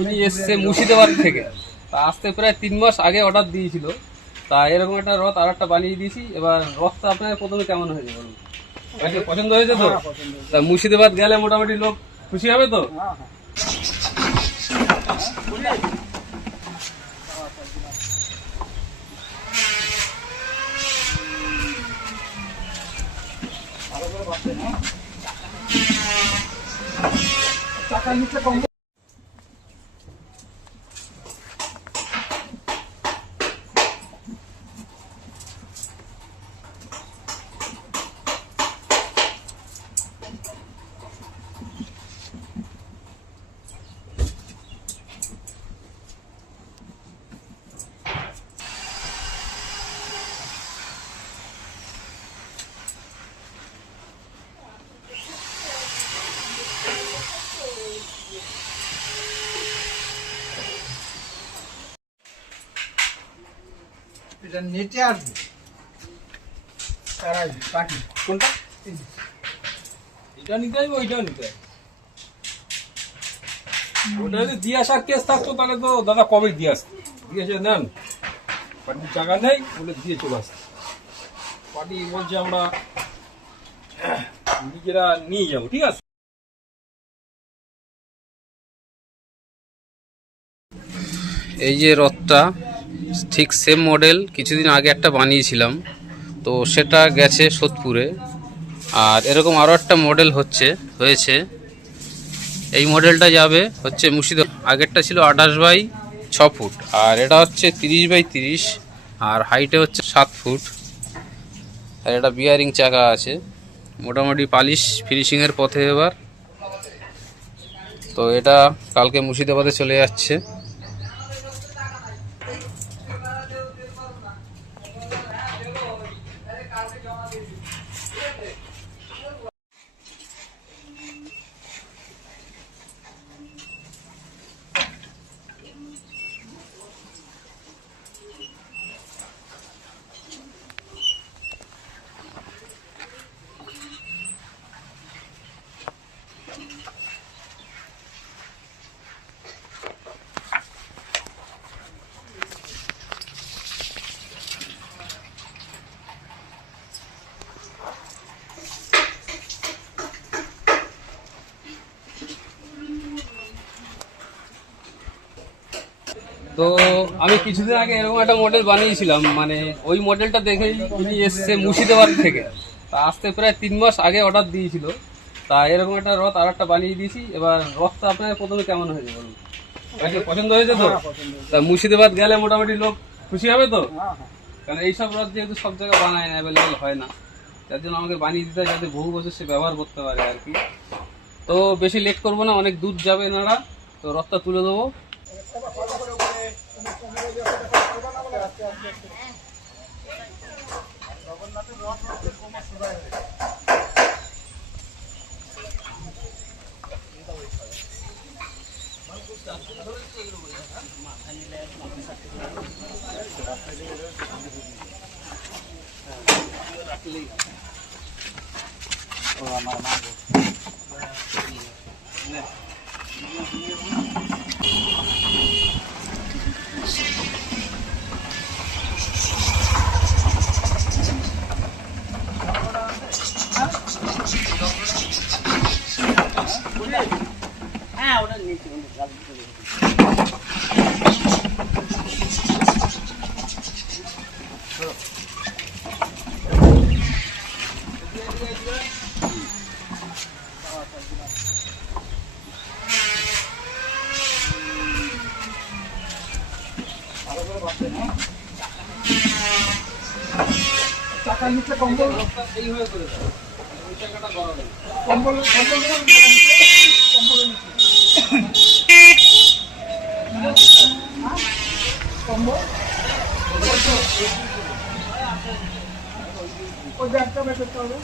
ইনি এসছে মুর্শিদাবাদ থেকে, তা আসতে প্রায় 3 মাস আগে অর্ডার দিয়েছিল। তা এরকম একটা রথ আর একটা বানিয়ে দিয়েছি। এবার রথটা আপনার প্রথমে কেমন হয়েছে বলুন? পছন্দ হয়েছে তো? তা মুর্শিদাবাদ গেলে মোটামুটি লোক খুশি হবে তো? এটা নেটে আসবে তারাই বাকি কোনটা? এটা নিতে হবে, ওইটাও নিতে হবে। ওটা যদি দিয়ে আসার কেস থাকতো তাহলে তো দাদা কবে দিয়ে আসতো, দিয়েছে নেন, পার্টির জায়গা নেই বলে দিয়ে চলে আসতো। পার্টি বলছে আমরা নিজেরা নিয়ে যাবো, ঠিক আছে। এই যে রথটা ঠিক সেম মডেল কিছুদিন আগে একটা বানিয়েছিলাম, তো সেটা গেছে সোদপুরে। আর এরকম আরও একটা মডেল হয়েছে, এই মডেলটা যাবে হচ্ছে মুর্শিদাবাদ। আগেরটা ছিল 28/6 ফুট, আর এটা হচ্ছে 30/30, আর হাইটে হচ্ছে 7 ফুট। আর এটা বিয়ারিং চাকা আছে, মোটামুটি পালিশ ফিনিশিংয়ের পথে এবার। তো এটা কালকে মুর্শিদাবাদে চলে যাচ্ছে। তো আমি কিছুদিন আগে এরকম একটা মডেল বানিয়েছিলাম, মানে ওই মডেলটা দেখেই উনি এসছে মুর্শিদাবাদ থেকে, তা আসতে প্রায় 3 মাস আগে অর্ডার দিয়েছিল। তা এরকম একটা রথ আর একটা বানিয়ে দিয়েছি। এবার রথটা আপনার প্রথমে কেমন হয়েছে বলুন? পছন্দ হয়েছে তো? তা মুর্শিদাবাদ গেলে মোটামুটি লোক খুশি হবে তো? কারণ এইসব রথ যেহেতু সব জায়গায় বানায় না, অ্যাভেলেবেল হয় না, তার জন্য আমাকে বানিয়ে দিতে হয় যাতে বহু বছর সে ব্যবহার করতে পারে আর কি। তো বেশি লেট করবো না, অনেক দূর যাবে এনারা, তো রথটা তুলে দেবো। হ্যাঁ ওটা নিচে টাকা নিচে কম্বল এইভাবে করে দাও, ওই টাকাটা বড় নেই। কম্বল কম্বল কম্বল কম্বল ওই ব্যাগটা বের করতে হবে।